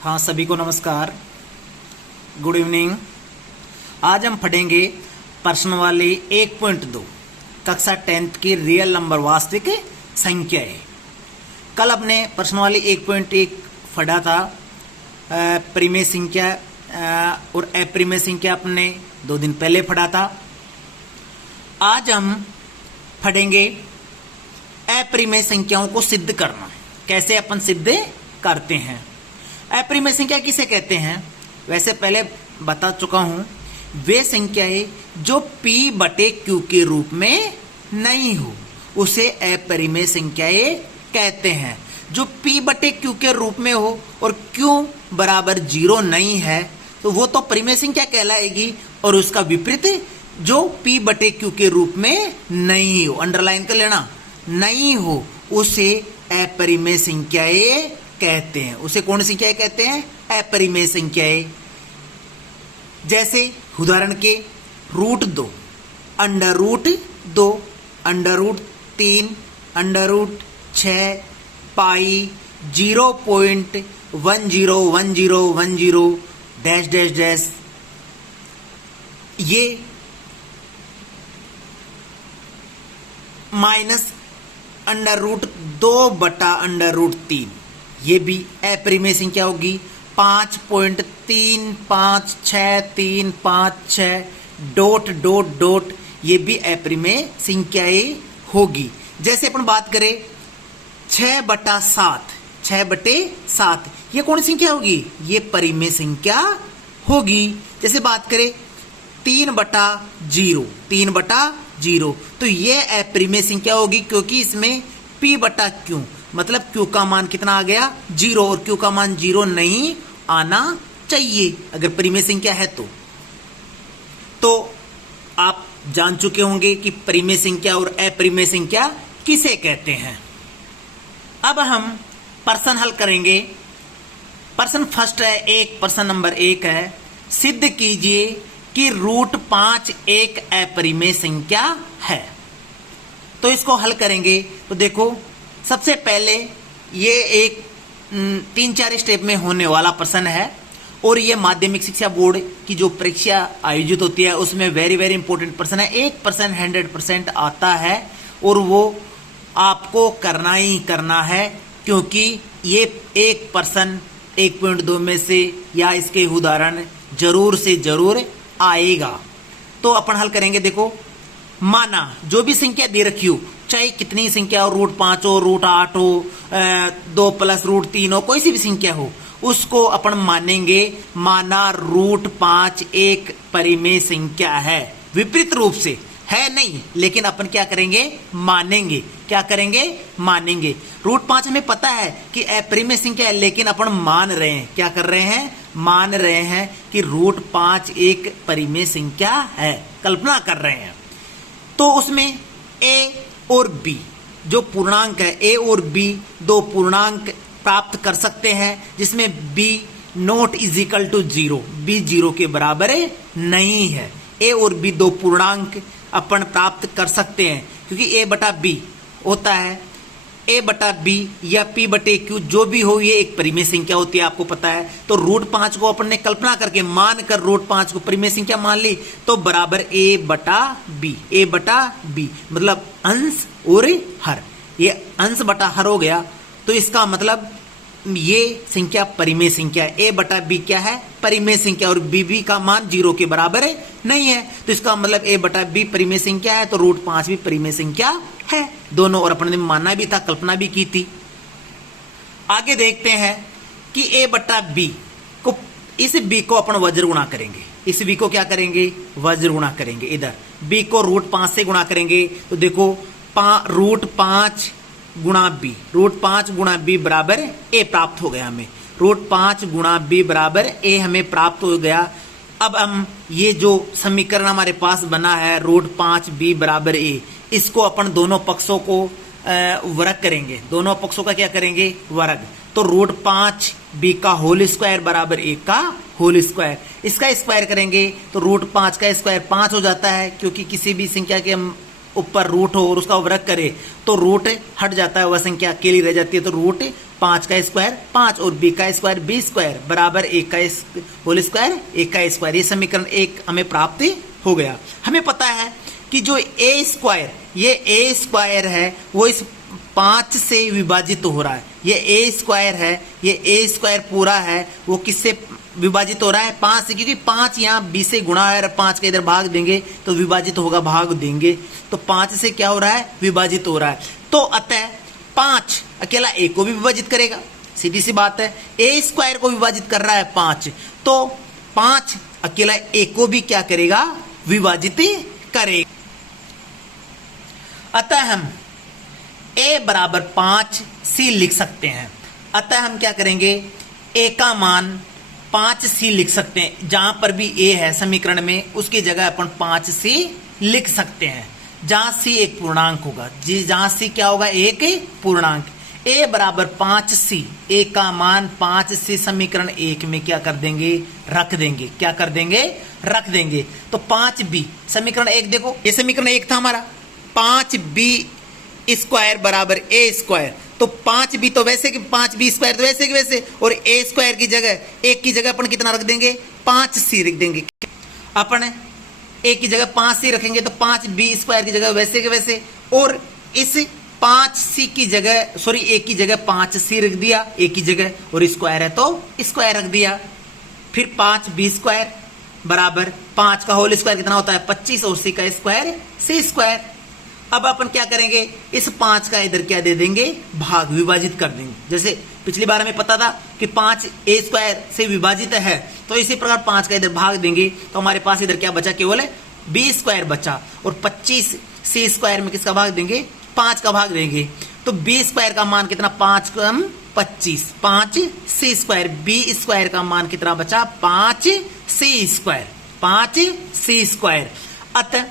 हाँ, सभी को नमस्कार, गुड इवनिंग। आज हम पढ़ेंगे प्रश्नावली 1.2 कक्षा 10th की रियल नंबर वास्तविक संख्याएं। कल अपने प्रश्नावली 1.1 पढ़ा था। परिमेय संख्या और अपरिमेय संख्या अपने 2 दिन पहले पढ़ा था। आज हम पढ़ेंगे अपरिमेय संख्याओं को सिद्ध करना, कैसे अपन सिद्ध करते हैं। अपरिमेय संख्या किसे कहते हैं? वैसे पहले बता चुका हूं, वे संख्याएं जो P बटे Q के रूप में नहीं हो उसे अपरिमेय संख्याएं कहते हैं। जो P बटे Q के रूप में हो और Q बराबर 0 नहीं है तो वो तो परिमेय संख्या कहलाएगी, और उसका विपरीत जो P बटे Q के रूप में नहीं हो, अंडरलाइन कर लेना, नहीं हो, उसे अपरिमेय संख्याएं कहते हैं। उसे कौन संख्याएं कहते हैं? अपरिमेय संख्याएं। जैसे उदाहरण के √2, √2, √3, √6, पाई, 0.101010 डैश डैश डैश, ये -√2 बटा √3, ये भी अपरिमेय संख्या होगी। 5.35635 डॉट डॉट डॉट, ये भी अपरिमेय संख्याएं होगी। जैसे अपन बात करें 6/7, 6/7, ये कौन सी संख्या होगी? ये परिमेय संख्या होगी। जैसे बात करें 3/0, 3/0, तो ये अपरिमेय संख्या होगी, क्योंकि इसमें P बटा Q मतलब Q का मान कितना आ गया? 0, और Q का मान 0 नहीं आना चाहिए अगर परिमेय संख्या है तो आप जान चुके होंगे कि परिमेय संख्या और अपरिमेय संख्या किसे कहते हैं। अब हम प्रश्न हल करेंगे। प्रश्न फर्स्ट है, प्रश्न नंबर 1 है, सिद्ध कीजिए कि √5 एक अपरिमेय संख्या है। तो इसको हल करेंगे तो देखो, सबसे पहले ये एक 3-4 स्टेप में होने वाला प्रश्न है, और ये माध्यमिक शिक्षा बोर्ड की जो परीक्षा आयोजित होती है उसमें वेरी वेरी इंपॉर्टेंट प्रश्न है। एक प्रश्न 100% आता है और वो आपको करना ही करना है, क्योंकि ये एक प्रश्न 1.2 में से या इसके उदाहरण जरूर से जरूर आएगा। तो अपन हल करेंगे। देखो, माना जो भी संख्या दे रखी हो, चाहे कितनी संख्या हो, √5 हो, √8 हो, 2 + √3 हो, कोई सी भी संख्या हो, उसको अपन मानेंगे माना √5 एक परिमेय संख्या है। विपरीत रूप से है नहीं, लेकिन अपन क्या करेंगे? मानेंगे। क्या करेंगे? मानेंगे। √5 हमें पता है कि अपरिमेय संख्या है, लेकिन अपन मान रहे हैं। क्या कर रहे हैं? मान रहे हैं कि √5 एक परिमेय संख्या है, कल्पना कर रहे हैं। तो उसमें A और B जो पूर्णांक है, A और B दो पूर्णांक प्राप्त कर सकते हैं, जिसमें B ≠ 0, B 0 के बराबर नहीं है। A और B दो पूर्णांक अपन प्राप्त कर सकते हैं, क्योंकि A बटा B होता है, A बटा B या P बटे Q जो भी हो, ये एक परिमेय संख्या होती है, आपको पता है। तो √5 को अपन ने कल्पना करके मान कर √5 को परिमेय संख्या मान ली, तो बराबर A बटा B, A बटा B मतलब अंश और हर, ये अंश बटा हर हो गया। तो इसका मतलब ये संख्या परिमेय संख्या है। A बटा B क्या है? परिमेय संख्या, और B का मान 0 के बराबर नहीं है, तो इसका मतलब A बटा B परिमेय संख्या है, तो √5 भी परिमेय संख्या है। दोनों, और अपन ने मानना भी था, कल्पना भी की थी। आगे देखते हैं कि A बटा B को, इस B को अपन वज्र गुणा करेंगे। इस B को क्या करेंगे? वज्र गुणा करेंगे। इधर B को √5 से गुणा करेंगे, तो देखो √5 गुणा B, √5 गुणा B बराबर A प्राप्त हो गया हमें। √5 गुणा B बराबर A हमें प्राप्त हो गया। अब हम ये जो समीकरण हमारे पास बना है √5B बराबर A, इसको अपन दोनों पक्षों को वर्ग करेंगे। दोनों पक्षों का क्या करेंगे? वर्ग। तो √5B का होल स्क्वायर बराबर A का होल स्क्वायर, इसका स्क्वायर करेंगे तो √5 का स्क्वायर 5 हो जाता है, क्योंकि किसी भी संख्या के ऊपर रूट हो और उसका वर्ग करे तो रूट हट जाता है, वह संख्या अकेली रह जाती है, तो रूट 5 का स्क्वायर 5 और b का स्क्वायर b स्क्वायर बराबर 1 का होल स्क्वायर 1 का स्क्वायर। ये समीकरण 1 हमें प्राप्त हो गया। हमें पता है कि जो a स्क्वायर, ये a स्क्वायर है वो इस 5 से विभाजित हो रहा है। ये a स्क्वायर है, ये a स्क्वायर पूरा है वो किससे विभाजित हो रहा है? 5 से, क्योंकि 5 यहाँ b से गुणा है और 5 का इधर भाग देंगे तो विभाजित होगा, भाग देंगे तो 5 से क्या हो रहा है? विभाजित हो रहा है। तो अतः 5 अकेला a को भी विभाजित करेगा, सीधी सी बात है। a स्क्वायर को विभाजित कर रहा है 5, तो 5 अकेला a को भी क्या करेगा? विभाजित करेगा। अतः हम a बराबर 5 c लिख सकते हैं। अतः हम क्या करेंगे? a का मान 5c लिख सकते हैं। जहां पर भी a है समीकरण में उसकी जगह अपन 5c लिख सकते हैं, जहां c एक पूर्णांक होगा। जी, जहां c क्या होगा? एक पूर्णांक। a बराबर 5c, a का मान 5c समीकरण 1 में क्या कर देंगे? रख देंगे। क्या कर देंगे? रख देंगे। तो 5b समीकरण 1 देखो, ये समीकरण 1 था हमारा। 5b स्क्वायर बराबर a स्क्वायर, तो 5b तो वैसे कि 5b स्क्वायर तो वैसे कि वैसे, और a स्क्वायर की जगह 1 की जगह अपन कितना रख देंगे? 5c रख देंगे। अपन a की जगह 5c रखेंगे तो 5b स्क्वायर की जगह वैसे के वैसे, और इस 5c की जगह सॉरी a की जगह 5c रख दिया a की जगह, और स्क्वायर है तो स्क्वायर रख दिया। फिर 5b स्क्वायर बराबर 5 का होल स्क्वायर कितना होता है? 25, और c का स्क्वायर c स्क्वायर। अब अपन क्या करेंगे? इस 5 का इधर क्या दे देंगे? भाग, विभाजित कर देंगे। जैसे पिछली बार हमें पता था कि 5 a स्क्वायर से विभाजित है, तो इसी प्रकार 5 का इधर भाग देंगे तो हमारे पास इधर क्या बचा? केवल b स्क्वायर बचा, और 25 c स्क्वायर में किसका भाग देंगे? 5 का भाग देंगे। तो b स्क्वायर का मान कितना? 5 कम 25, 5 c स्क्वायर। b स्क्वायर का मान कितना बचा? 5 c स्क्वायर, 5 c स्क्वायर। अतः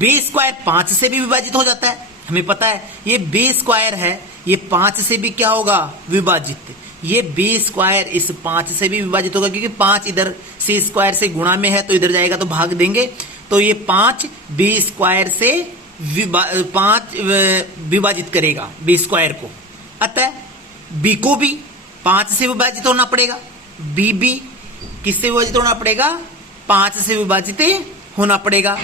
b स्क्वायर 5 से भी विभाजित हो जाता है, हमें पता है। ये b स्क्वायर है, ये 5 से भी क्या होगा? विभाजित। ये b स्क्वायर इस 5 से भी विभाजित होगा, क्योंकि 5 इधर c स्क्वायर से गुणा में है तो इधर जाएगा तो भाग देंगे। तो ये 5 b स्क्वायर से 5 विभाजित करेगा b स्क्वायर को। अतः b को भी 5 से विभाजित होना पड़ेगा। b किससे विभाजित होना पड़ेगा? 5 से विभाजित होना पड़ेगा।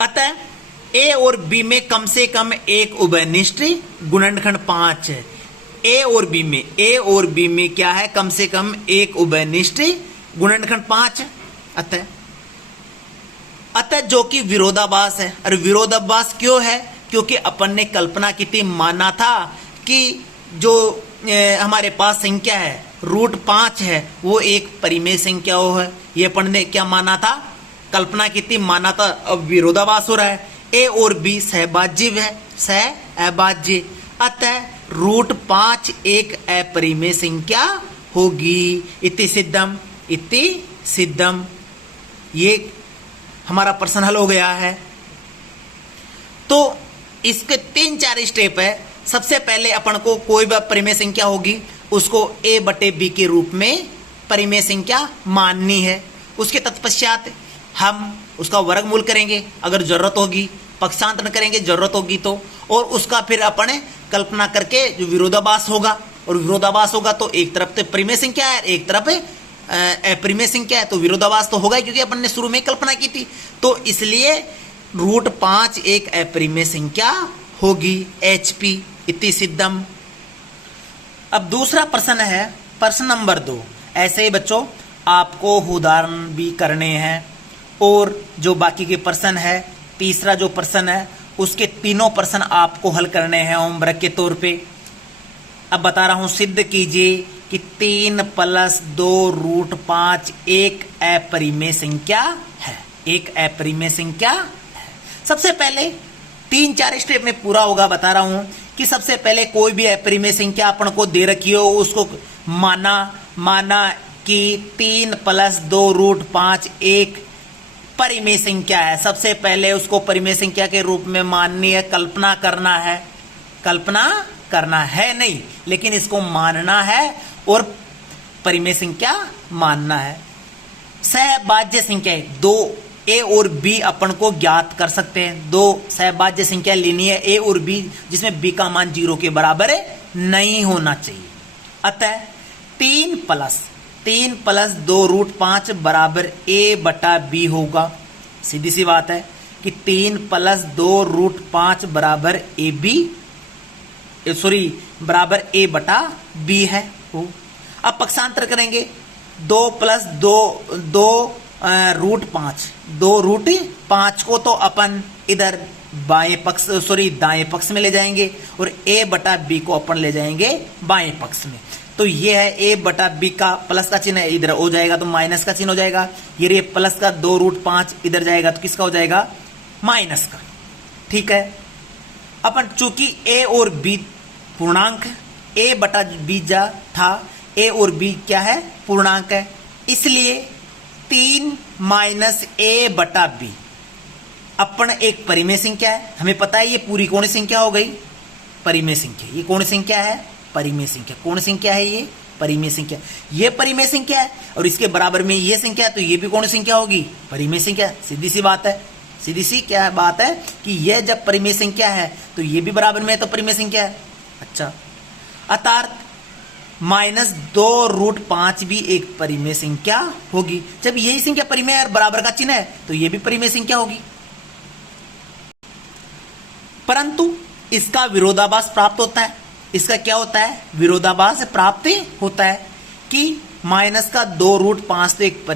अतः a और b में कम से कम एक उभयनिष्ठ गुणनखंड 5 है। a और b में क्या है? कम से कम एक उभयनिष्ठ गुणनखंड 5 है। अतः जो कि विरोधाभास है। और विरोधाभास क्यों है? क्योंकि अपन ने कल्पना की थी, माना था कि जो हमारे पास संख्या है √5 है वो एक परिमेय संख्या हो है। ये अपन ने क्या माना था? कल्पना की थी, माना था। अब विरोधाभास हो रहा है। a और b सहभाज्य है, सहभाज्य। अतः √5 एक अपरिमेय संख्या होगी। इति सिद्धम। ये हमारा प्रश्न हल हो गया है। तो इसके 3-4 स्टेप है। सबसे पहले अपन को कोई भी परिमेय संख्या होगी उसको a/b के रूप में परिमेय संख्या माननी है। उसके तत्पश्चात हम उसका वर्गमूल करेंगे अगर जरूरत होगी, पक्षांतरण करेंगे जरूरत होगी तो, और उसका फिर अपन कल्पना करके जो विरोधाभास होगा, और विरोधाभास होगा तो एक तरफ तो परिमेय संख्या है, एक तरफ अपरिमेय संख्या है, तो विरोधाभास तो होगा ही, क्योंकि अपन ने शुरू में कल्पना की थी। तो इसलिए √5 एक अपरिमेय संख्या होगी। HP इति सिद्धम। अब दूसरा प्रश्न है, प्रश्न नंबर 2। ऐसे ही बच्चों आपको उदाहरण भी करने हैं, और जो बाकी के प्रश्न है, तीसरा जो प्रश्न है उसके तीनों प्रश्न आपको हल करने हैं होमवर्क के तौर पे। अब बता रहा हूं, सिद्ध कीजिए कि 3 + 2 √5 एक अपरिमेय संख्या है। एक अपरिमेय संख्या है। सबसे पहले 3-4 स्टेप में पूरा होगा। बता रहा हूं कि सबसे पहले कोई भी अपरिमेय संख्या अपन को दे रखी हो उसको माना कि 3 + 2 √5 एक परिमेय संख्या है। सबसे पहले उसको परिमेय संख्या के रूप में माननी है, कल्पना करना है नहीं, लेकिन इसको मानना है और परिमेय संख्या मानना है। सहभाज्य संख्या 2 ए और बी अपन को ज्ञात कर सकते हैं। दो सहभाज्य संख्या लेनी है ए और बी जिसमें बी का मान 0 के बराबर नहीं होना चाहिए। अतः 3 प्लस 2√5 बराबर ए बटा बी होगा। सीधी सी बात है कि 3 प्लस 2√5 बराबर ए बी बराबर ए बटा बी है। अब पक्षांतर करेंगे 2 प्लस 2√5 को तो अपन इधर दाएं पक्ष में ले जाएंगे और a बटा बी को अपन ले जाएंगे बाएं पक्ष में। तो ये है a बटा बी का प्लस का चिन्ह इधर हो जाएगा तो माइनस का चिन्ह हो जाएगा। ये प्लस का 2√5 इधर जाएगा तो किसका हो जाएगा? माइनस का। ठीक है, अपन चूंकि a और b पूर्णांक a बटा बी जा था, a और b क्या है? पूर्णांक है, इसलिए 3 माइनस a बटा b अपन एक परिमेय संख्या है। हमें पता है ये पूरी कौन सी संख्या हो गई? परिमेय संख्या। ये कौन सी संख्या है? परिमेय संख्या। कौन सी संख्या है ये? परिमेय संख्या। ये परिमेय संख्या है और इसके बराबर में ये संख्या है तो ये भी कौन सी संख्या होगी? परिमेय संख्या। सीधी सी बात है। सीधी सी क्या बात है कि यह जब परिमेय संख्या है तो ये भी बराबर में है तो परिमेय संख्या है। अच्छा, अर्थात -2√5 भी एक परिमेय संख्या होगी। जब यही संख्या परिमेय और बराबर का चिन्ह है तो ये भी परिमेय संख्या होगी। परंतु इसका विरोधाभास प्राप्त होता है। इसका क्या होता है? विरोधाभास प्राप्त होता है कि -2√5 तो एक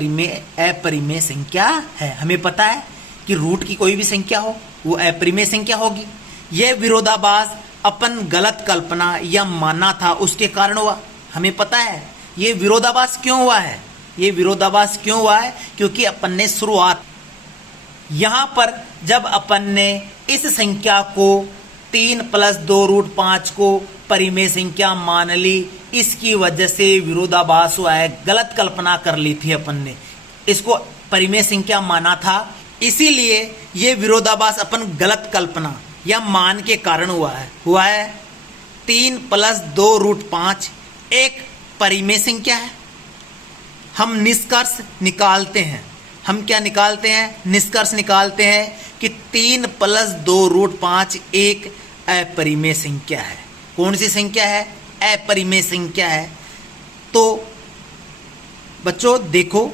अपरिमेय संख्या है। हमें पता है कि रूट की कोई भी संख्या हो वो अपरिमेय संख्या होगी। यह विरोधाभास अपन गलत कल्पना या मानना था उसके कारण हुआ। हमें पता है ये विरोधाभास क्यों हुआ है। ये विरोधाभास क्यों हुआ है? क्योंकि अपन ने शुरुआत यहां पर जब अपन ने इस संख्या को 3 प्लस 2√5 को परिमेय संख्या मान ली, इसकी वजह से विरोधाभास हुआ है। गलत कल्पना कर ली थी अपन ने, इसको परिमेय संख्या माना था, इसीलिए ये विरोधाभास अपन गलत कल्पना या मान के कारण हुआ है। 3 प्लस 2√5 एक परिमेय संख्या है। हम निष्कर्ष निकालते हैं। हम क्या निकालते हैं? निष्कर्ष निकालते हैं कि 3 प्लस 2√5 एक अपरिमेय संख्या है। कौन सी संख्या है? अपरिमेय संख्या है। तो बच्चों देखो,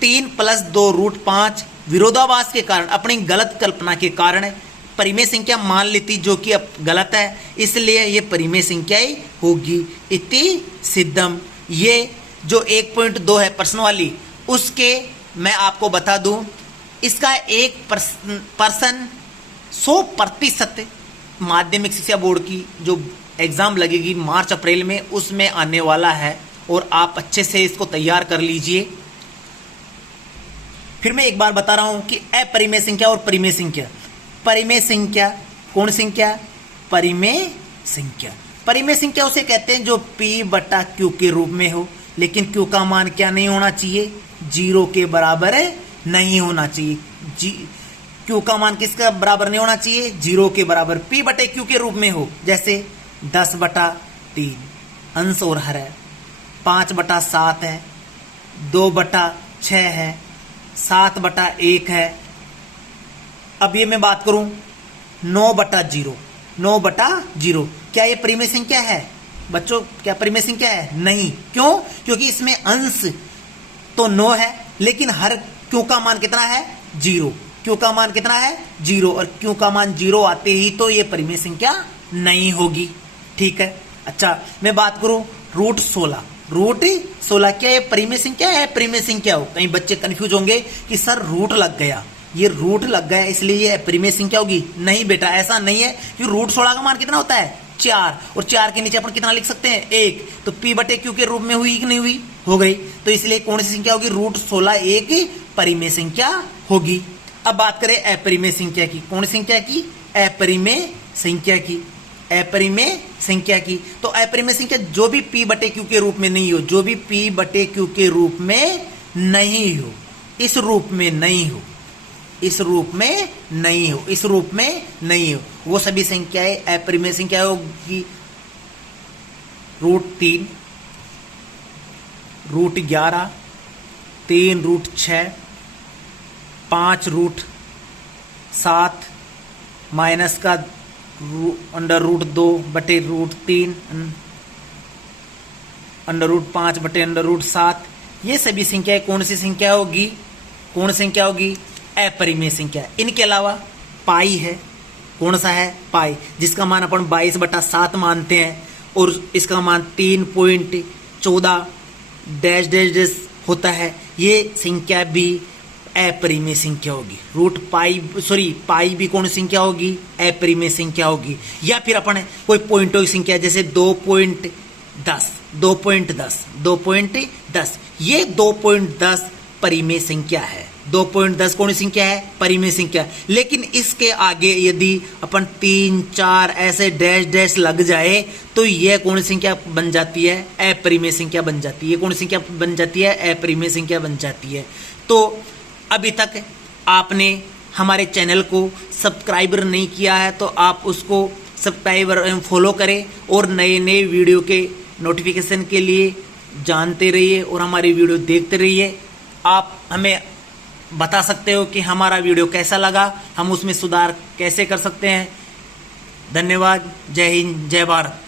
3 प्लस 2√5 विरोधाभास के कारण, अपनी गलत कल्पना के कारण परिमेय संख्या मान लेती जो कि अब गलत है, इसलिए ये परिमेय संख्या ही होगी। इति सिद्धम। ये जो 1.2 है प्रश्न वाली, उसके मैं आपको बता दूं, इसका 1% 100% माध्यमिक शिक्षा बोर्ड की जो एग्जाम लगेगी मार्च अप्रैल में, उसमें आने वाला है और आप अच्छे से इसको तैयार कर लीजिए। फिर मैं एक बार बता रहा हूं कि अपरिमेय संख्या और परिमेय संख्या। परिमेय संख्या कौन संख्या? परिमेय संख्या। परिमेय संख्या उसे कहते हैं जो P बटा Q के रूप में हो, लेकिन Q का मान क्या नहीं होना चाहिए? 0 के बराबर नहीं होना चाहिए। Q का मान किसका बराबर नहीं होना चाहिए? 0 के बराबर। P बटे Q के रूप में हो, जैसे 10/3 अंश और हर है, 5/7 है, 2/6 है, 7/1 है। अब ये मैं बात करूं 9/0, 9/0, क्या ये परिमेय संख्या है? बच्चों क्या परिमेय संख्या है? नहीं। क्यों? क्योंकि इसमें अंश तो 9 है, लेकिन हर Q का मान कितना है? 0। Q का मान कितना है? 0, और Q का मान 0 आते ही तो ये परिमेय संख्या नहीं होगी। ठीक है। अच्छा, मैं बात करूं √16, क्या ये परिमेय संख्या है? परिमेय संख्या हो? कहीं बच्चे कंफ्यूज होंगे कि सर रूट लग गया, ये रूट लग गया इसलिए ये परिमेय संख्या होगी। नहीं बेटा, ऐसा नहीं है। कि √16 का मान कितना होता है? 4, और 4 के नीचे अपन कितना लिख सकते हैं? 1। तो P बटे Q के रूप में हुई कि नहीं हुई? हो गई। तो इसलिए कौन सी संख्या होगी? √16 एक परिमेय संख्या होगी। अब बात करें अपरिमेय संख्या की। कौन संख्या की? अपरिमेय संख्या की। अपरिमेय संख्या की। तो अपरिमेय संख्या जो भी P बटे Q के रूप में नहीं हो, जो भी P बटे Q के रूप में नहीं हो, इस रूप में नहीं हो, इस रूप में नहीं हो, इस रूप में नहीं हो, वो सभी संख्याएं अपरिमेय संख्या होगी। √3, √11, 3 √6, 5√7 माइनस का √2/√3 √5/√7। ये सभी संख्याएं कौन सी संख्या होगी? कौन संख्या होगी? अपरिमेय संख्या। इनके अलावा पाई है। कौन सा है? पाई, जिसका मान अपन 22/7 मानते हैं और इसका मान 3.14 डैश डैश डैश होता है। ये संख्या भी अपरिमेय संख्या होगी। पाई भी कौन संख्या होगी? अपरिमेय संख्या होगी। या फिर अपन कोई पॉइंटों की संख्या जैसे 2.10 ये 2.10 परिमेय संख्या है। 2.10 कौन संख्या है? परिमेय संख्या। लेकिन इसके आगे यदि अपन 3, 4 ऐसे डैश डैश लग जाए तो यह कौन संख्या बन जाती है? अपरिमेय संख्या बन जाती है। कौन संख्या बन जाती है? अपरिमेय संख्या बन जाती है। तो अभी तक आपने हमारे चैनल को सब्सक्राइबर नहीं किया है तो आप उसको सब्सक्राइबर एवं फॉलो करें और नए नए वीडियो के नोटिफिकेशन के लिए जानते रहिए और हमारी वीडियो देखते रहिए। आप हमें बता सकते हो कि हमारा वीडियो कैसा लगा, हम उसमें सुधार कैसे कर सकते हैं। धन्यवाद। जय हिंद, जय भारत।